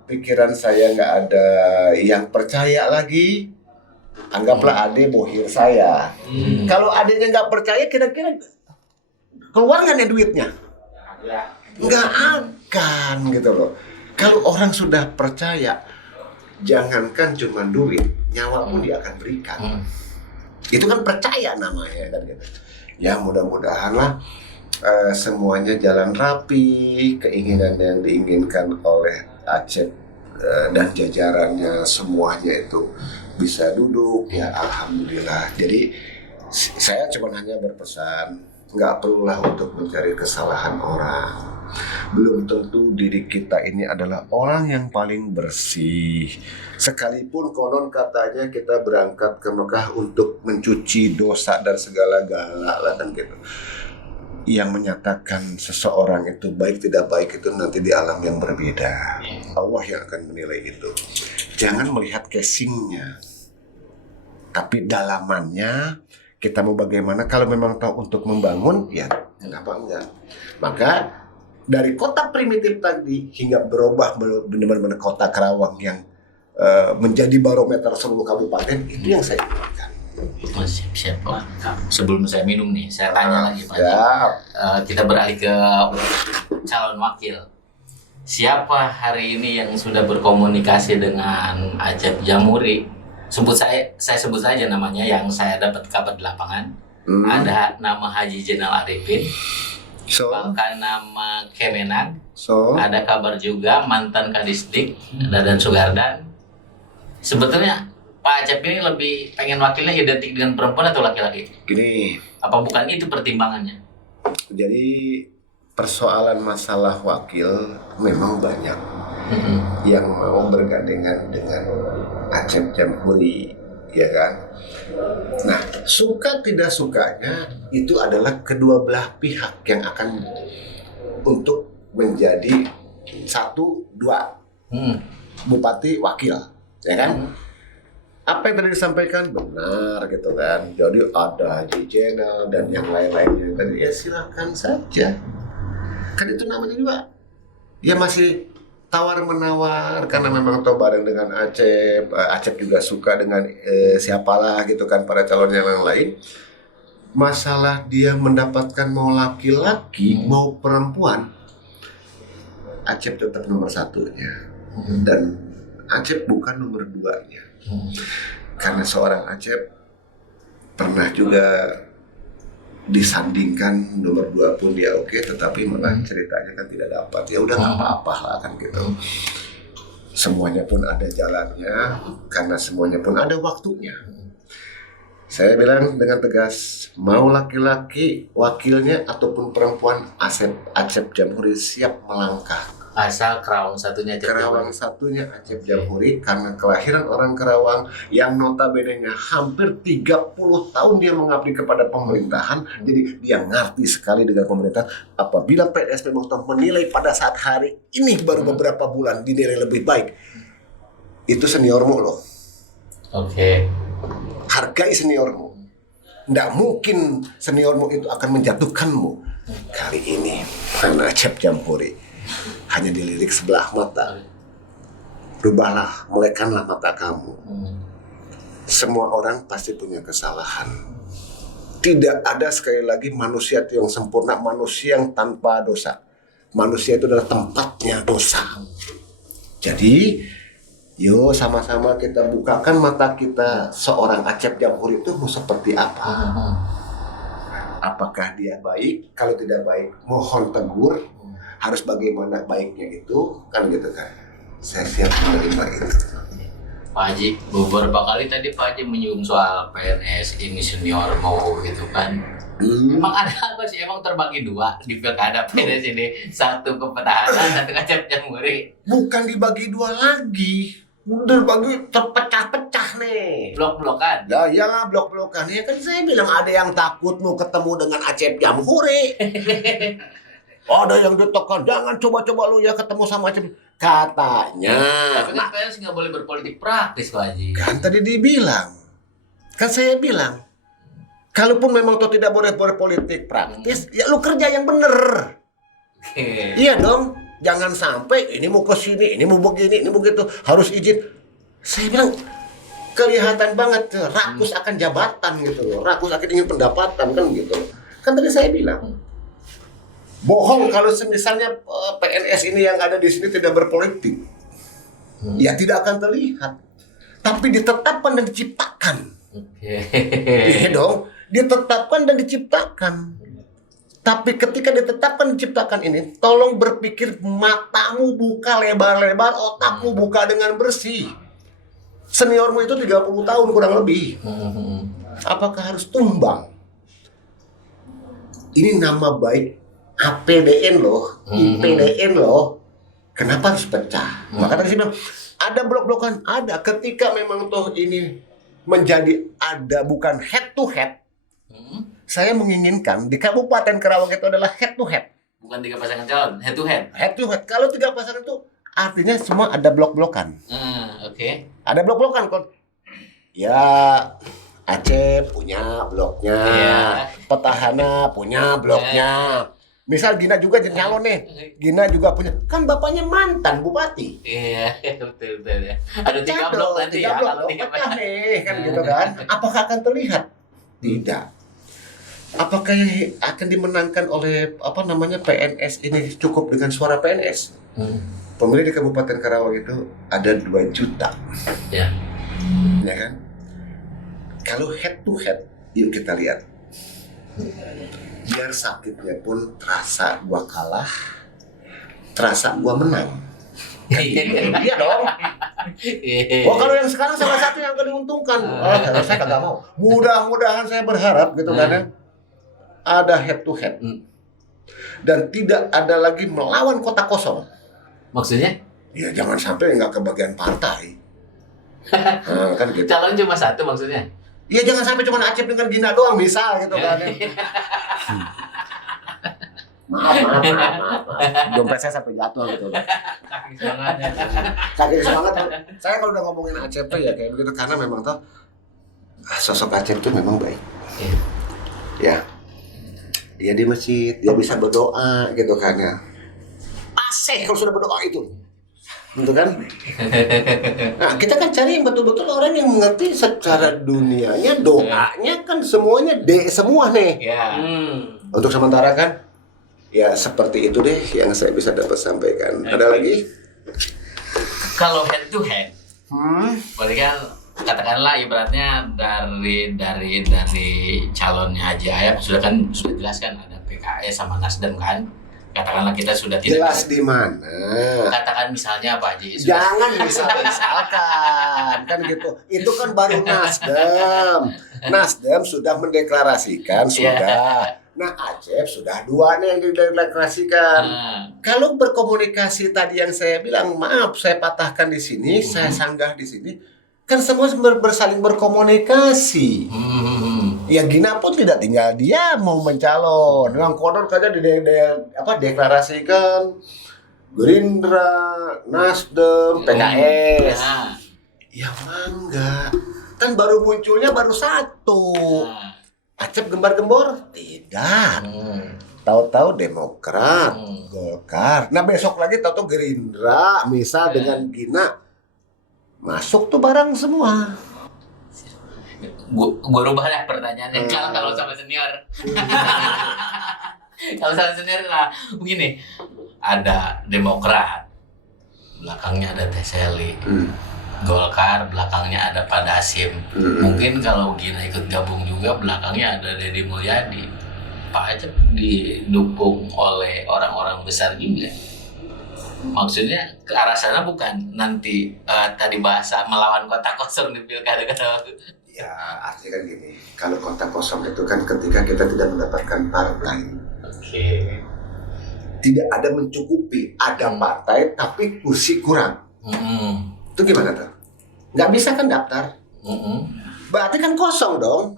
pikiran saya nggak ada yang percaya lagi, Anggaplah Ade bohir saya. Kalau adenya nggak percaya, kira-kira keluar nggak nih duitnya? Nggak akan gitu loh. Kalau orang sudah percaya, jangankan cuma duit, nyawa pun dia akan berikan. Itu kan percaya namanya kan gitu. Ya mudah-mudahan lah semuanya jalan rapi, keinginan yang diinginkan oleh Acep dan jajarannya semuanya itu bisa duduk ya, alhamdulillah. Jadi saya cuma hanya berpesan, nggak perlulah untuk mencari kesalahan orang. Belum tentu diri kita ini adalah orang yang paling bersih. Sekalipun konon katanya kita berangkat ke Mekah untuk mencuci dosa dan segala galak lah kan gitu. Yang menyatakan seseorang itu baik tidak baik itu nanti di alam yang berbeda. Allah yang akan menilai itu. Jangan melihat casingnya, tapi dalamannya. Kita mau bagaimana, kalau memang tahu untuk membangun, ya kenapa enggak. Maka dari kota primitif tadi hingga berubah benar-benar kota Karawang yang menjadi barometer seluruh kabupaten, itu yang saya inginkan. Siap. Sebelum saya minum nih, saya tanya lagi Pak. Kita beralih ke calon wakil. Siapa hari ini yang sudah berkomunikasi dengan Acep Jamhuri? Saya sebut saja namanya yang saya dapat kabar di lapangan. Ada nama Haji Zainal Arifin, bahkan nama Kemenag. Ada kabar juga mantan Kadisdik Dadan Sugardan. Sebetulnya Pak Acep ini lebih pengen wakilnya identik dengan perempuan atau laki-laki? Gini, apa bukan itu pertimbangannya? Jadi persoalan masalah wakil memang banyak yang mau bergandengan dengan Acep Jamhuri, ya kan? Nah, suka tidak sukanya itu adalah kedua belah pihak yang akan untuk menjadi 1-2 bupati wakil, ya kan? Apa yang tadi disampaikan benar gitu kan? Jadi ada Haji Zainal dan yang lain-lainnya tadi, ya silakan saja. Kan itu namanya juga ya masih tawar-menawar karena memang tahu bareng dengan Acep. Acep juga suka dengan siapalah gitu kan para calon yang lain. Masalah dia mendapatkan mau laki-laki mau perempuan, Acep tetap nomor 1-nya dan Acep bukan nomor 2-nya. Karena seorang Acep pernah juga disandingkan nomor 2 pun dia oke, tetapi malah ceritanya kan tidak dapat. Ya udah nggak apa-apa lah kan gitu. Semuanya pun ada jalannya, karena semuanya pun ada waktunya. Saya bilang dengan tegas, mau laki-laki wakilnya ataupun perempuan, Acep Jamhuri siap melangkah. Asal Karawang satunya Acep Karawang satunya Acep Jamhuri, karena kelahiran orang Karawang yang notabene-nya hampir 30 tahun dia mengabdi kepada pemerintahan. Jadi dia ngerti sekali dengan pemerintah. Apabila PNS memang menilai pada saat hari ini baru beberapa bulan dinilai lebih baik, itu seniormu loh. Oke. Hargai seniormu. Nggak mungkin seniormu itu akan menjatuhkanmu. Kali ini karena Acep Jamhuri hanya dilirik sebelah mata. Rubahlah, mulaikanlah mata kamu. Semua orang pasti punya kesalahan. Tidak ada sekali lagi manusia itu yang sempurna, manusia yang tanpa dosa. Manusia itu adalah tempatnya dosa. Jadi, yuk sama-sama kita bukakan mata kita. Seorang Acep Jamhuri itu mau seperti apa? Apakah dia baik? Kalau tidak baik, mohon tegur. Harus bagaimana baiknya itu, kan gitu kan. Saya siap menerima itu. Pak Haji, beberapa kali tadi Pak Haji menyinggung soal PNS ini senior mau gitu kan. Emang ada apa sih? Emang terbagi 2 di pilkada PNS ini? 1 ke petahana, 1 ke Acep Jamhuri. Bukan dibagi 2 lagi. Udah bagi terpecah-pecah nih. Blok-blokan. Ya iyalah blok-blokan. Ya kan saya bilang ada yang takut mau ketemu dengan Acep Jamhuri. Ada yang ditekan, jangan coba-coba lu ya ketemu sama Acep. Katanya. Tapi kan PNS nggak boleh berpolitik praktis Pak Haji. Kan tadi dibilang. Kan saya bilang. Kalaupun memang tuh tidak boleh berpolitik praktis, ya lu kerja yang bener. Iya dong. Jangan sampai ini mau ke sini, ini mau begini, ini begitu, harus izin. Saya bilang kelihatan banget rakus akan jabatan gitu loh, rakus akan ingin pendapatan kan gitu. Kan tadi saya bilang bohong kalau misalnya PNS ini yang ada di sini tidak berpolitik, ya tidak akan terlihat. Tapi ditetapkan dan diciptakan. Iya dong, ditetapkan dan diciptakan. Tapi ketika ditetapkan dan diciptakan ini, tolong berpikir, matamu buka lebar-lebar, otakmu buka dengan bersih. Seniormu itu 30 tahun kurang lebih. Apakah harus tumbang? Ini nama baik APBN loh, IPDN loh. Kenapa harus pecah? Maka tadi saya bilang, ada blok-blokan, ada. Ketika memang toh ini menjadi ada bukan head to head, saya menginginkan di Kabupaten Karawang itu adalah head to head. Bukan 3 pasangan calon, head to head. Head to head. Kalau 3 pasangan itu artinya semua ada blok-blokan. Oke. Ada blok-blokan kok. Ya, Aceh punya bloknya, petahana punya bloknya. Misal Gina juga jadi nyalon nih, Gina juga punya. Kan bapaknya mantan bupati. Iya, betul ya. Ada 3 blok nanti ya, kalau 3 pecah nih, kan gitu kan. Apakah akan terlihat? Tidak. Apakah akan dimenangkan oleh PNS ini cukup dengan suara PNS? Pemilih di Kabupaten Karawang itu ada 2 juta. Ya kan? Kalau head to head, yuk kita lihat. Biar sakitnya pun terasa gua kalah, terasa gua menang. Iya dong. Oh, kalau yang sekarang salah satu yang akan diuntungkan. Saya kagak mau. Mudah-mudahan saya berharap gitu kan ya. Ada head to head. Dan tidak ada lagi melawan kota kosong. Maksudnya? Ya jangan sampai nggak kebagian partai. Kan gitu. Calon cuma 1 maksudnya? Ya jangan sampai cuma Acep dengan Gina doang misal gitu kan. Maaf. Dompet saya sampai jatuh gitu. Saking semangat. Saya kalau udah ngomongin Acep tuh ya kayak begitu karena memang tuh sosok Acep tuh memang baik. Ya. Dia di masjid, dia bisa berdoa gitu kan ya. Asik kalau sudah berdoa itu. Gitu kan? Nah, kita kan cari yang betul-betul orang yang mengerti secara dunianya, doanya kan semuanya semua nih. Untuk sementara kan, ya seperti itu deh yang saya bisa dapat sampaikan. Ada lagi? Kalau head to head, berarti kan katakanlah ibaratnya dari calonnya aja ya sudah jelaskan ada PKS sama Nasdem kan. Katakanlah kita sudah tidak jelas di mana. Katakan misalnya Pak Haji. Jangan misalkan kan gitu. Itu kan baru Nasdem. Nasdem sudah mendeklarasikan sudah. Nah, Acep sudah 2 nih yang dideklarasikan. Kalau berkomunikasi tadi yang saya bilang, maaf saya patahkan di sini, saya sanggah di sini. Kan semua bersaling berkomunikasi. Ya Gina pun tidak tinggal dia mau mencalon. Dengan konon saja deklarasikan Gerindra, Nasdem, PKS. Ya mangga. Kan baru munculnya baru 1. Acep gembar-gembor? Tidak. Tahu-tahu Demokrat, Golkar. Nah besok lagi tahu-tahu Gerindra, misal dengan Gina. Masuk tuh barang semua. Gue rubah lah pertanyaannya kalau sama senior. Kalau sama senior lah begini, ada Demokrat, belakangnya ada Teseli, Golkar, belakangnya ada Pak Dasim. Mungkin kalau Gina ikut gabung juga, belakangnya ada Deddy Mulyadi. Pak Acep didukung oleh orang-orang besar juga. Maksudnya ke arah sana bukan nanti tadi bahasa melawan kota kosong di pilkada kata. Ya artinya kan gini, kalau kota kosong itu kan ketika kita tidak mendapatkan partai. Tidak ada mencukupi, ada partai tapi kursi kurang. Itu gimana tuh? Nggak bisa kan daftar? Berarti kan kosong dong.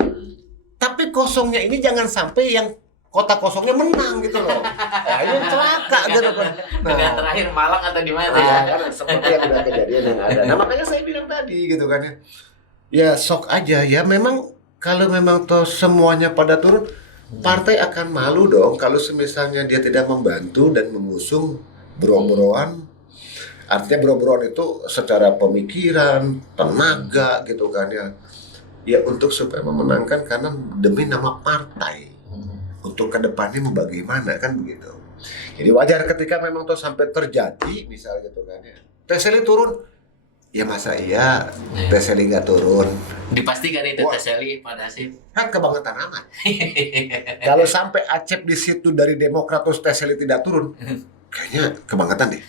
Tapi kosongnya ini jangan sampai yang kota kosongnya menang gitu loh. Nah, ini celaka gitu kan. Nah, terakhir Malang atau di mana ya? Kan seperti yang udah kejadian yang ada. Nah, makanya saya bilang tadi gitu kan. Ya sok aja ya, memang kalau memang toh semuanya pada turun, partai akan malu dong kalau semisalnya dia tidak membantu dan mengusung bro-broan Artinya bro-bro itu secara pemikiran, tenaga gitu kan ya. Ya untuk supaya memenangkan karena demi nama partai. Untuk kedepannya mau bagaimana kan begitu. Jadi wajar ketika memang tuh sampai terjadi misal gitu kan ya. Teseli turun. Ya masa iya Teseli nggak turun. Dipastikan itu Wah. Teseli pada sih. Kan kebangetan amat. Kalau sampai Acep di situ dari Demokrat terus Teseli tidak turun. Kayaknya kebangetan deh.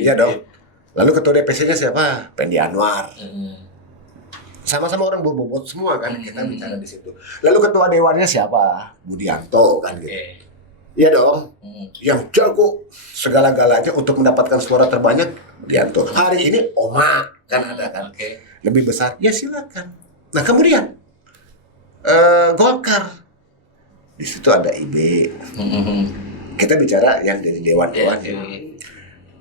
Iya dong. Lalu ketua DPC-nya siapa? Pendi Anwar. Sama-sama orang berbobot semua kan kita bicara di situ. Lalu ketua dewannya siapa? Budianto kan gitu. Iya dong. Yang jago segala-galanya untuk mendapatkan suara terbanyak Budianto. Hari ini Oma kan ada kan. Lebih besar. Ya silakan. Nah kemudian Golkar. Di situ ada IB. Kita bicara yang dari dewan-dewannya.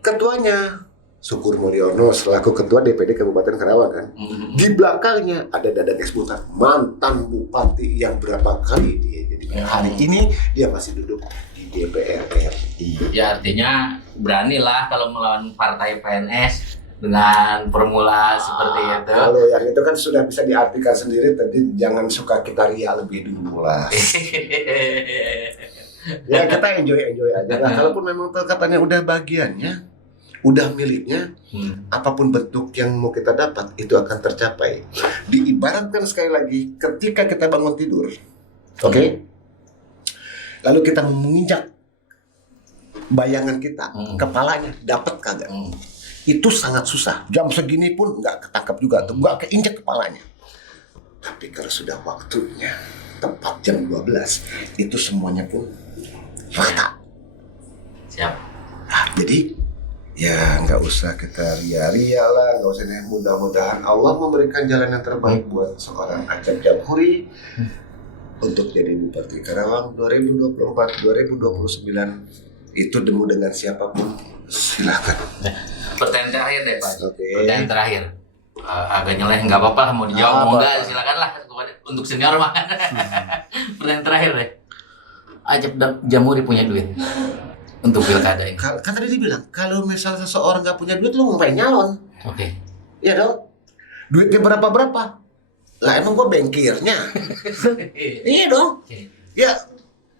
Ketuanya Syukur Mulyono selaku ketua DPD Kabupaten Karawang kan. Di belakangnya ada Dadan Esbutar, mantan bupati yang berapa kali dia jadi hari ini dia masih duduk di DPR RI. Ya artinya beranilah kalau melawan partai PNS dengan formula seperti itu. Kalau yang itu kan sudah bisa diartikan sendiri, tadi jangan suka kita ria lebih dulu lah. Ya kita enjoy aja lah. Kalaupun memang katanya udah bagiannya, udah miliknya, apapun bentuk yang mau kita dapat itu akan tercapai. Diibaratkan sekali lagi, ketika kita bangun tidur, oke, lalu kita menginjak bayangan kita, kepalanya dapat kagak? Itu sangat susah. Jam segini pun nggak ketangkap juga, tuh nggak keinjak kepalanya. Tapi kalau sudah waktunya, tepat jam 12, itu semuanya pun rata. Siap. Nah, jadi ya nggak usah kita ria-ria lah, nggak usah nih. Mudah-mudahan Allah memberikan jalan yang terbaik buat seorang Acep Jamhuri untuk jadi Bupati Karawang 2024-2029. Itu demo dengan siapapun silakan. Pertanyaan terakhir deh Pak. Pertanyaan terakhir. Agak nyeleh nggak apa-apa, mau dijawab mau enggak silakan lah untuk senior mah. Pertanyaan terakhir deh. Acep Jamhuri punya duit untuk pilkada ini. Kan tadi dibilang kalau misal seseorang nggak punya duit, lu ngapain nyalon? Iya dong. Duitnya berapa? Lah emang gua bankirnya. Iya dong. Ya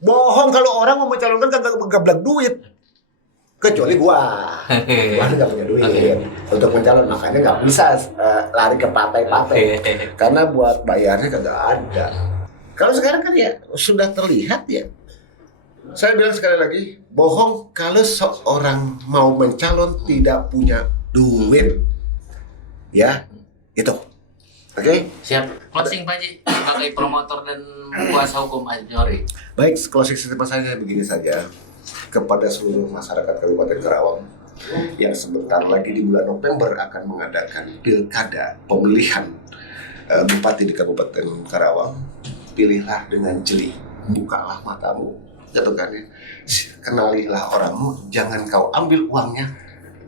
bohong kalau orang mau mencalonkan kagak gablak duit. Kecuali gua nggak punya duit untuk mencalon, makanya nggak bisa lari ke partai-partai karena buat bayarnya kagak ada. Kalau sekarang kan ya sudah terlihat ya. Saya bilang sekali lagi, bohong kalau seorang mau mencalon tidak punya duit. Ya, itu. Oke? Siap. Closing Pak Haji sebagai promotor dan kuasa hukum Acep Jamhuri. Baik, closing statement saya begini saja. Kepada seluruh masyarakat Kabupaten Karawang yang sebentar lagi di bulan November akan mengadakan pilkada pemilihan bupati di Kabupaten Karawang, pilihlah dengan jeli, bukalah matamu, gitu kan ya. Kenalilah orangmu, jangan kau ambil uangnya,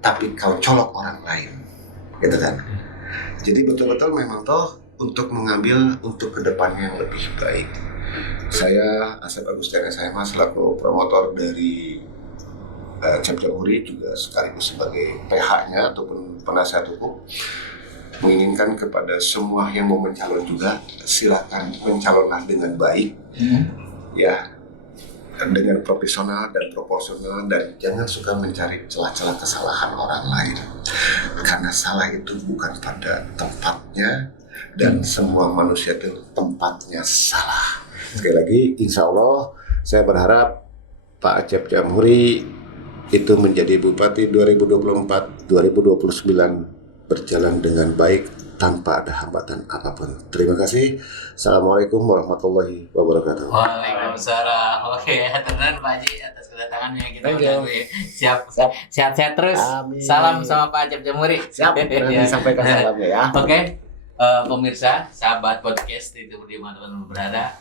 tapi kau colok orang lain, gitu kan. Jadi betul-betul memang toh untuk mengambil untuk kedepannya yang lebih baik. Saya Asep Agustiana Saema selaku promotor dari Acep Jamhuri juga sekaligus sebagai PH-nya ataupun penasihat hukum menginginkan kepada semua yang mau mencalon juga silakan mencalonlah dengan baik, ya dengan profesional dan proporsional, dan jangan suka mencari celah-celah kesalahan orang lain karena salah itu bukan pada tempatnya dan semua manusia itu tempatnya salah. Sekali lagi, insya Allah saya berharap Pak Acep Jamhuri itu menjadi Bupati 2024-2029 berjalan dengan baik tanpa ada hambatan apapun. Terima kasih. Assalamualaikum warahmatullahi wabarakatuh. Waalaikumsalam. Oke, tenan Pak Haji atas kedatangannya kita undang. Siap. Sehat-sehat terus. Amin. Salam sama Pak Acep Jamhuri. Siap, nanti sampaikan salamnya ya. Oke. Pemirsa, sahabat podcast itu di mana berada,